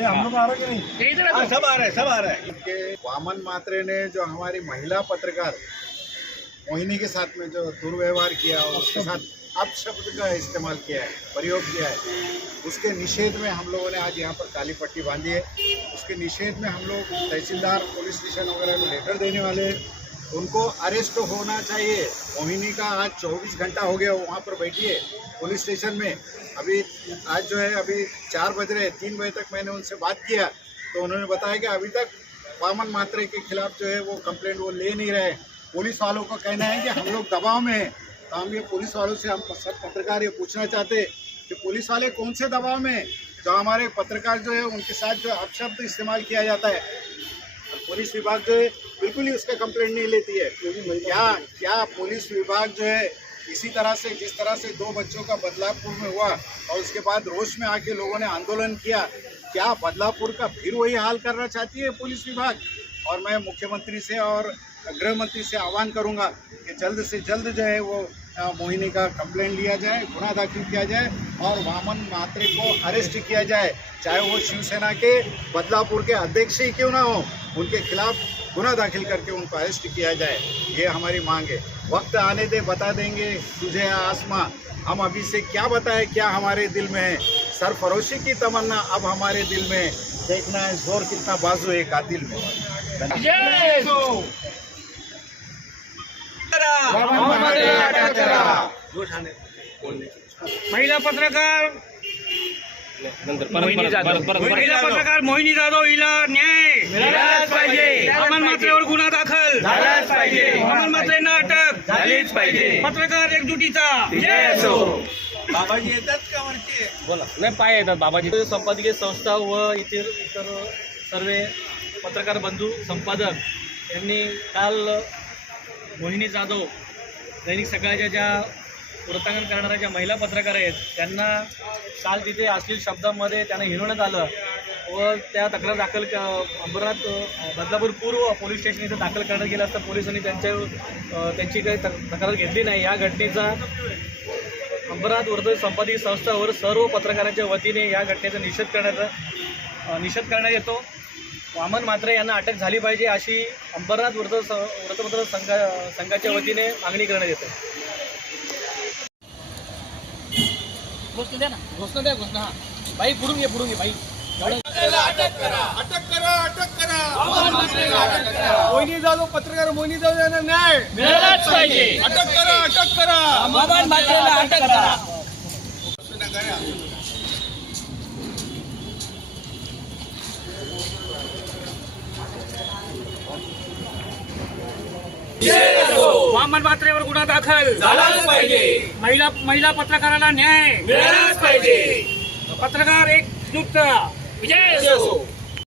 में आ रहा कि नहीं? हाँ, आ सब आ रहा है सब आ रहा है। वामन मात्रे ने जो हमारी महिला पत्रकार मोहिनी के साथ में जो दुर्व्यवहार किया और उसके साथ अपशब्द का इस्तेमाल किया है प्रयोग किया है उसके निषेध में हम लोगों ने आज यहाँ पर काली पट्टी बांधी है। उसके निषेध में हम लोग तहसीलदार पुलिस स्टेशन वगैरह को लेटर देने वाले हैं। उनको अरेस्ट होना चाहिए। मोहिनी का आज 24 घंटा हो गया वहाँ पर बैठी है पुलिस स्टेशन में। अभी आज जो है, अभी चार बज रहे तीन बजे तक मैंने उनसे बात किया तो उन्होंने बताया कि अभी तक वामन मात्रे के खिलाफ जो है, वो कंप्लेंट वो ले नहीं रहे। पुलिस वालों का कहना है कि हम लोग दबाव में हैं। तो हम ये पुलिस वालों से हम सब पत्रकार ये पूछना चाहते कि पुलिस वाले कौन से दबाव में? जो हमारे पत्रकार जो है, उनके साथ जो अपशब्द इस्तेमाल किया जाता है। पुलिस विभाग जो है, बिल्कुल ही उसका कंप्लेंट नहीं लेती है। क्या क्या पुलिस विभाग जो है, इसी तरह से, जिस तरह से दो बच्चों का बदलापुर में हुआ और उसके बाद रोष में आके लोगों ने आंदोलन किया, क्या बदलापुर का फिर वही हाल करना चाहती है पुलिस विभाग? और मैं मुख्यमंत्री से और गृह मंत्री से आह्वान करूँगा कि जल्द से जल्द जो है वो मोहिनी का कंप्लेंट लिया जाए गुना दाखिल किया जाए और वामन म्हात्रे को अरेस्ट किया जाए, चाहे वो शिवसेना के बदलापुर के अध्यक्ष ही क्यों ना हो। उनके खिलाफ गुना दाखिल करके उनको अरेस्ट किया जाए ये हमारी मांग है। वक्त आने दे बता देंगे तुझे आसमां। हम अभी से क्या बताएँ क्या हमारे दिल में है? सरफरोशी की तमन्ना अब हमारे दिल में देखना है ज़ोर कितना बाजू है कातिल में। महिला पत्रकार महिला पत्रकार मोहिनी जाधव हिला न्याय। झालीच पाहिजे. पत्रकार एकजुटीचा. जय असो बाबाजी येतात का वरती? बोला. नाही पाय येतात बाबाजी. संपादकीय संस्था व इतर इतर सर्व पत्रकार बंधू संपादक यांनी काल मोहिनी जाधव दैनिक सकाळच्या ज्या वृत्तांकन करणाऱ्या ज्या महिला पत्रकार आहेत त्यांना काल तिथे अश्लील शब्दांमध्ये त्यांना हिणवण्यात आलं. व त्या तक्रार दाखल क अंबरनाथ बदलापूर पूर्व पोलीस स्टेशन इथं दाखल करण्यात गेलं असता पोलिसांनी त्यांच्या त्यांची काही तक- तक्रार घेतली नाही. या घटनेचा अंबरनाथ वर्ध संपादकीय संस्थावर सर्व पत्रकारांच्या वतीने या घटनेचा निषेध करण्याचा निषेध करण्यात येतो. वामन मात्रे यांना अटक झाली पाहिजे अशी अंबरनाथ वृत्त वृत्तपत्र संघा संघाच्या वतीने मागणी करण्यात येते. घोषणा द्या ना. घोषणा द्या घोषणा. हा. बाई पुढून घे पुढून घे बाई. अटक करा. अटक करा मोहिनी जाधव पत्रकार मोहिनी जाधव यांना न्याय. मिळालाच पाहिजे. अटक करा अटक करा. मात्रेला अटक करा. वामन मात्रेवर गुन्हा दाखल. झालाच पाहिजे. महिला महिला पत्रकाराला न्याय. मिळालाच पाहिजे. पत्रकार एक विजय असो